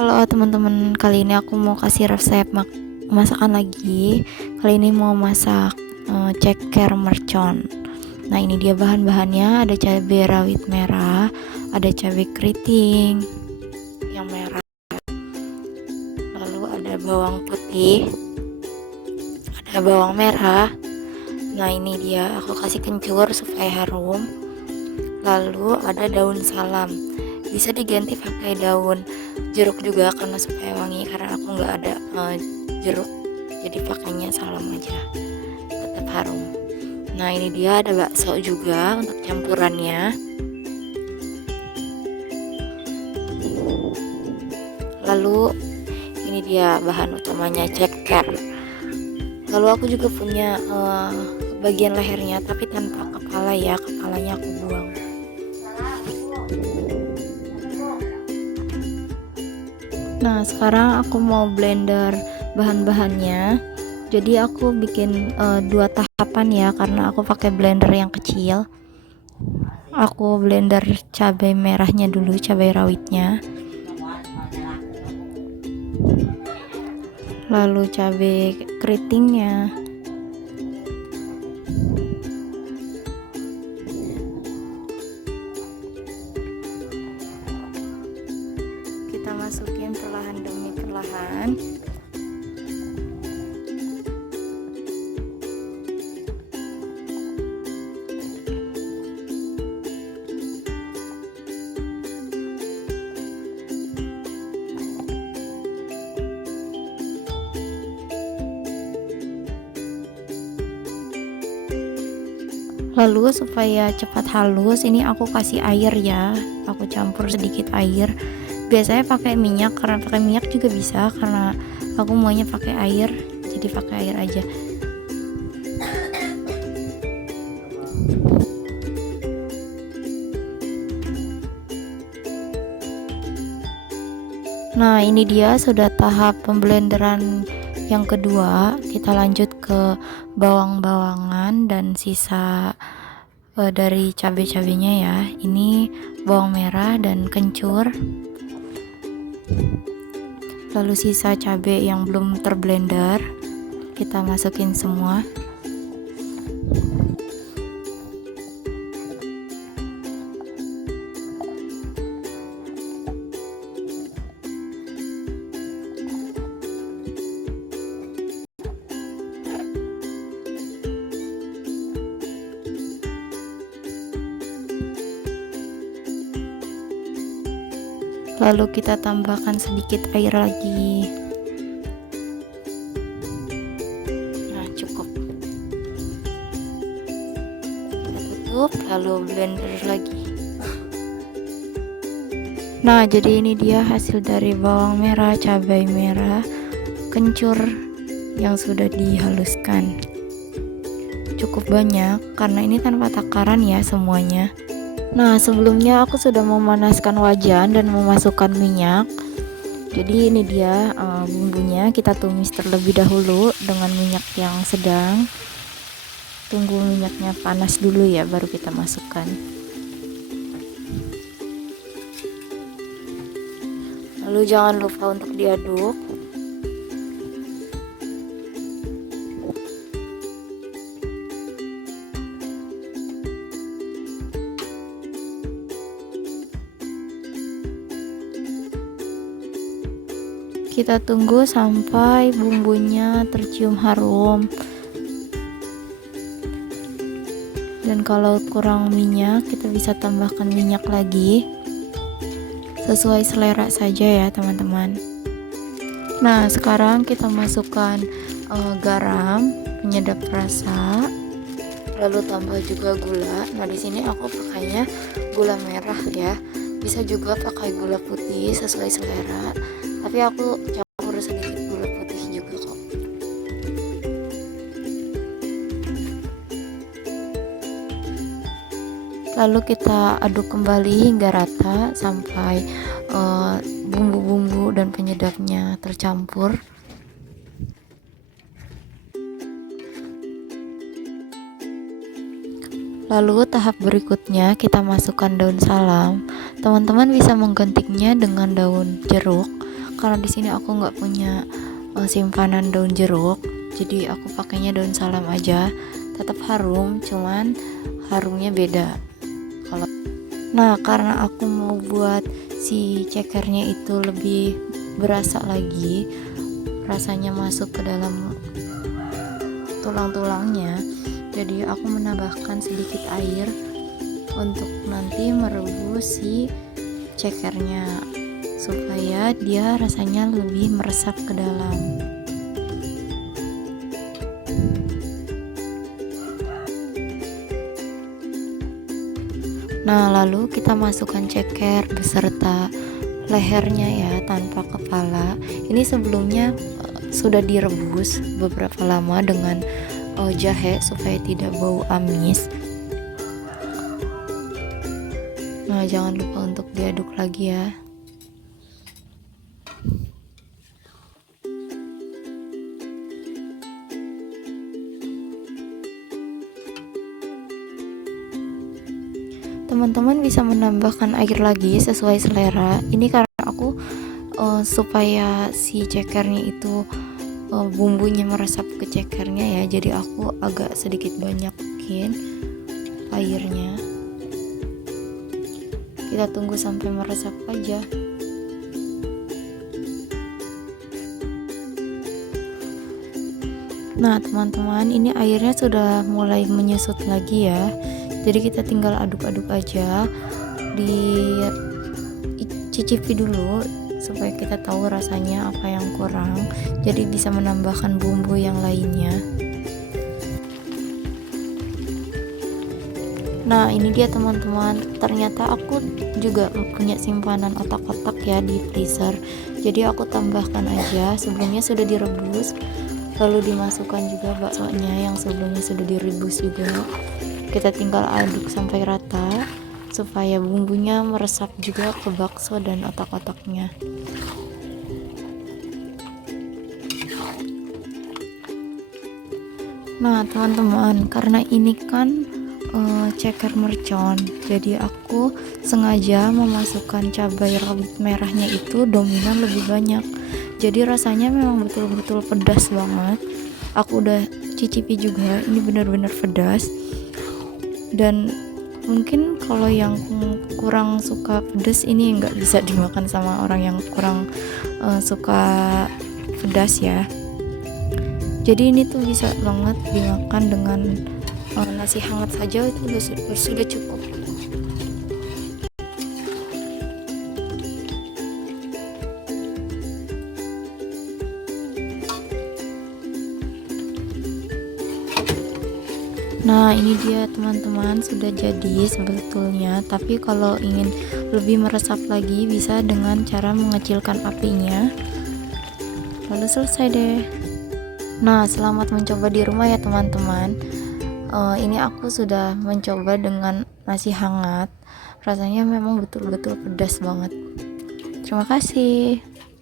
Halo teman-teman, kali ini aku mau kasih resep masakan lagi. Kali ini mau masak ceker mercon. Nah, ini dia bahan-bahannya. Ada cabai rawit merah, ada cabai keriting yang merah, lalu ada bawang putih, ada bawang merah. Nah, ini dia, aku kasih kencur supaya harum. Lalu ada daun salam, bisa diganti pakai daun jeruk juga karena supaya wangi, karena aku nggak ada jeruk, jadi pakainya salam aja, tetap harum. Nah, ini dia, ada bakso juga untuk campurannya. Lalu ini dia bahan utamanya, ceker. Lalu aku juga punya bagian lehernya tapi tanpa kepala ya, kepalanya aku buang. Nah, sekarang aku mau blender bahan-bahannya. Jadi aku bikin 2 tahapan ya, karena aku pakai blender yang kecil. Aku blender cabai merahnya dulu, cabai rawitnya, lalu cabai keritingnya, kita masukin perlahan demi perlahan. Lalu supaya cepat halus, ini aku kasih air ya, aku campur sedikit air. Biasanya pakai minyak, karena pakai minyak juga bisa, karena aku maunya pakai air, jadi pakai air aja. Nah, ini dia sudah tahap pemblenderan yang kedua. Kita lanjut ke bawang-bawangan dan sisa dari cabai-cabainya ya. Ini bawang merah dan kencur. Lalu sisa cabai yang belum terblender kita masukin semua. Lalu kita tambahkan sedikit air lagi. Nah, cukup. Kita tutup, lalu blender lagi. Nah, jadi ini dia hasil dari bawang merah, cabai merah, kencur yang sudah dihaluskan. Cukup banyak karena ini tanpa takaran ya semuanya. Nah, sebelumnya aku sudah memanaskan wajan dan memasukkan minyak. Jadi ini dia bumbunya, kita tumis terlebih dahulu dengan minyak yang sedang. Tunggu minyaknya panas dulu ya, baru kita masukkan. Lalu jangan lupa untuk diaduk. Kita tunggu sampai bumbunya tercium harum. Dan kalau kurang minyak, kita bisa tambahkan minyak lagi. Sesuai selera saja ya, teman-teman. Nah, sekarang kita masukkan garam, penyedap rasa, lalu tambah juga gula. Nah, di sini aku pakainya gula merah ya. Bisa juga pakai gula putih sesuai selera, tapi aku campur sedikit gula putih juga kok. Lalu kita aduk kembali hingga rata sampai bumbu-bumbu dan penyedapnya tercampur. Lalu tahap berikutnya kita masukkan daun salam. Teman-teman bisa menggantinya dengan daun jeruk, karena di sini aku nggak punya simpanan daun jeruk, jadi aku pakainya daun salam aja. Tetap harum, cuman harumnya beda. Nah, karena aku mau buat si cekernya itu lebih berasa lagi, rasanya masuk ke dalam tulang-tulangnya, jadi aku menambahkan sedikit air untuk nanti merebus si cekernya supaya dia rasanya lebih meresap ke dalam. Nah, lalu kita masukkan ceker beserta lehernya ya, tanpa kepala. Ini sebelumnya sudah direbus beberapa lama dengan jahe supaya tidak bau amis. Nah, jangan lupa untuk diaduk lagi ya. Teman-teman bisa menambahkan air lagi sesuai selera. Ini karena aku supaya si cekernya itu bumbunya meresap ke cekernya ya, jadi aku agak sedikit banyakin airnya. Kita tunggu sampai meresap aja. Nah teman-teman, ini airnya sudah mulai menyusut lagi ya, jadi kita tinggal aduk-aduk aja, dicicipi dulu supaya kita tahu rasanya apa yang kurang, jadi bisa menambahkan bumbu yang lainnya. Nah ini dia teman-teman, ternyata aku juga punya simpanan otak-otak ya di freezer, jadi aku tambahkan aja. Sebelumnya sudah direbus, lalu dimasukkan juga baksonya yang sebelumnya sudah direbus juga. Kita tinggal aduk sampai rata supaya bumbunya meresap juga ke bakso dan otak-otaknya. Nah teman-teman, karena ini kan ceker mercon, jadi aku sengaja memasukkan cabai rawit merahnya itu dominan lebih banyak, jadi rasanya memang betul-betul pedas banget. Aku udah cicipi juga, ini benar-benar pedas. Dan mungkin kalau yang kurang suka pedas ini nggak bisa dimakan sama orang yang kurang suka pedas ya. Jadi ini tuh bisa banget dimakan dengan nasi hangat saja, itu sudah cukup. Nah ini dia teman-teman, sudah jadi sebetulnya, tapi kalau ingin lebih meresap lagi bisa dengan cara mengecilkan apinya, lalu selesai deh. Nah selamat mencoba di rumah ya teman-teman. Ini aku sudah mencoba dengan nasi hangat, rasanya memang betul-betul pedas banget. Terima kasih.